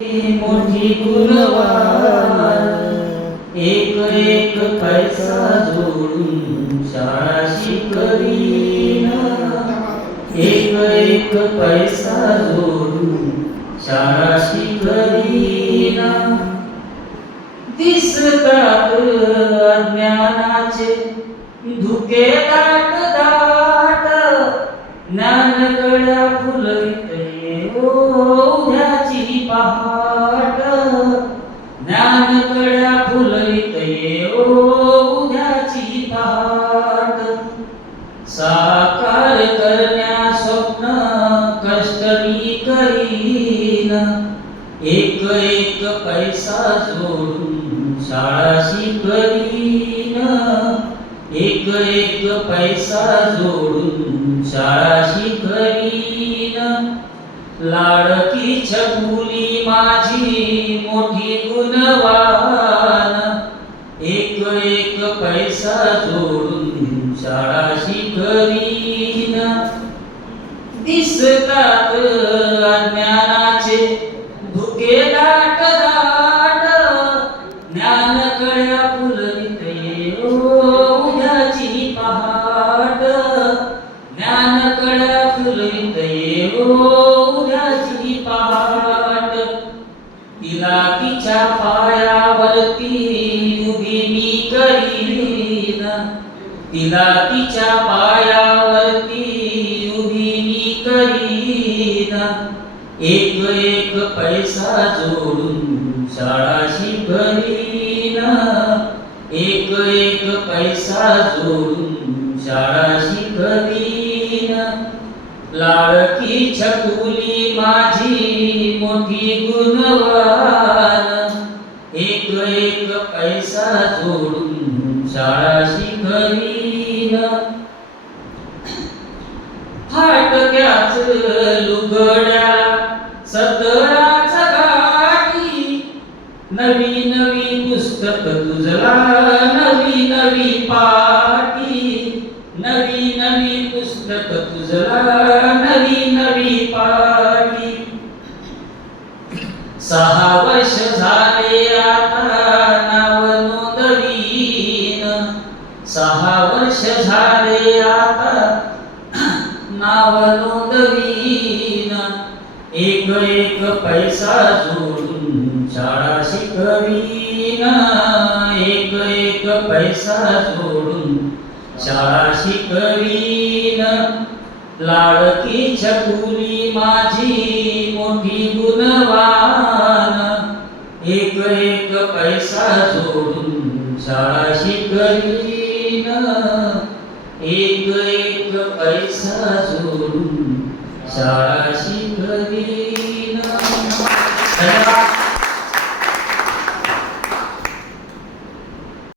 मोठी गुणवान एक एक पैसा जोडून शाळा शिकवीन, एक एक पैसा जोडून शाळा शिकवीन. दिसतात अज्ञानाचे धुके दाट दाट, ज्ञानकळ्या फुलविते उद्याची पहाट, ज्ञानकळ्या फुलविते उद्याची पहाट. साकार करण्या स्वप्न कष्ट मी करीन, एक एक पैसा जोडून शाळा शिकवीन, एक एक पैसा जोडून शाळा शिकवीन. लाडकी छकुली माझी मोठी गुणवान, एक एक पैसा जोडून शाळा शिकवीन. दिसतात अज्ञानाचे धुके दाट दाट, ज्ञानकळ्या फुलविते उद्याची पहाट, ज्ञानकळ्या फुलविते उद्याची पहाट. तिला तिच्या पायावरती उभी मी करीन, तिला तिच्या पायावरती उभी मी करीन. एक एक पैसा जोडून शाळा शिकवीन, एक एक पैसा जोडून शाळा शिकवीन. लाडकी छकुली माझी मोठी गुणवान, एक एक पैसा जोडून शाळा शिकवीन. फाटक्याच लुगड्याला सतराच गाठी, नवी नवी पुस्तक तुझला नवी नवी पाटी, नवी नवी पुस्तक तुझला नवी नवी पाटी. 6 वर्ष झाले आता नाव नोंदवीन, 6 वर्ष झाले आता नाव नोंदवीन. एक एक पैसा जोडून शाळा शिकवीन, एक एक पैसा जोडून शाळा शिकवीन. लाडकी छकुली माझी मोठी गुणवान, एक एक पैसा जोडून शाळा शिकवीन, एक एक पैसा जोडून शाळा शिकवीन. धन्यवाद.